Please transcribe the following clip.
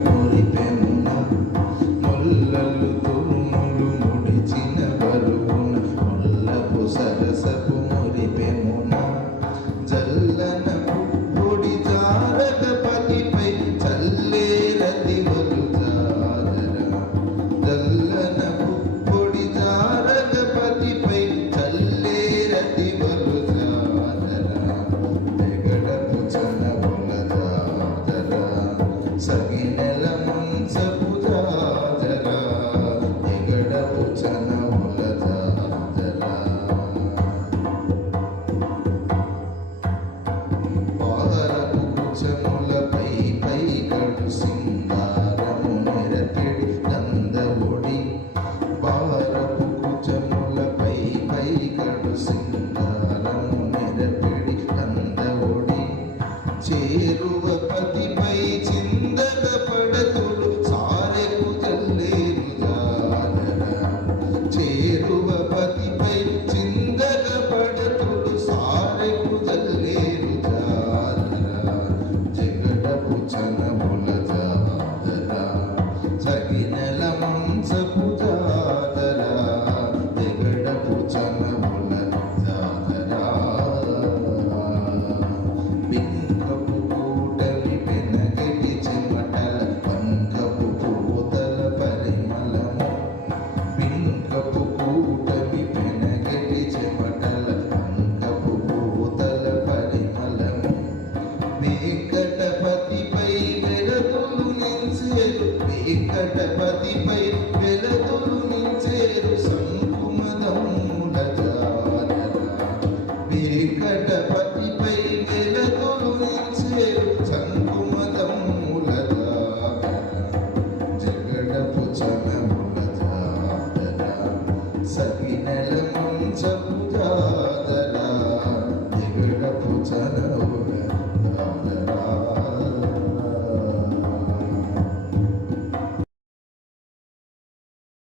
మురిపెమున ముల్లలు తురుములు ముడిచిన బరువున ముల్లపు సరసపు మురిపెమున జల్లన పుప్పొడి జారక పతిపై చల్లేరది వలు జారర జల్లన పుప్పొడి జారక పతిపై చల్లేరది వలు జారర తెగడపు చనముల జారర సగినెల మంచపు జాజర తెగడపు చనముల జాజర పారపు కుచములపై పైకడు సింగారము నెరపిడి నందవుడి పారపు కుచములపై పైకడు సింగారము నెరపిడి నందవుడి చేరువ పతిపై చిందక పడతులు సారెకు జల్లేరు జారర చేరువ పతిపై చిందక పడతులు సారెకు జల్లేరు జారర జగడపు చనముల జారర సగినెల మంచపు జారర జగడపు చనముల జారర బింకపు కూటమి పెనగటి చెమటల పంకపు పూతల పరిమళము బింకపు కూటమి పెనగటి చెమటల పంకపు పూతల పరిమళము వెంకటపతిపై వెలతులు నించేరు వెంకటపతిపై వెలతులు నించేరు శంకుమదముల జారర వెంకటపతిపై వెలతులు నించేరు శంకుమదముల జారర జగడపు చనముల జారర సగిన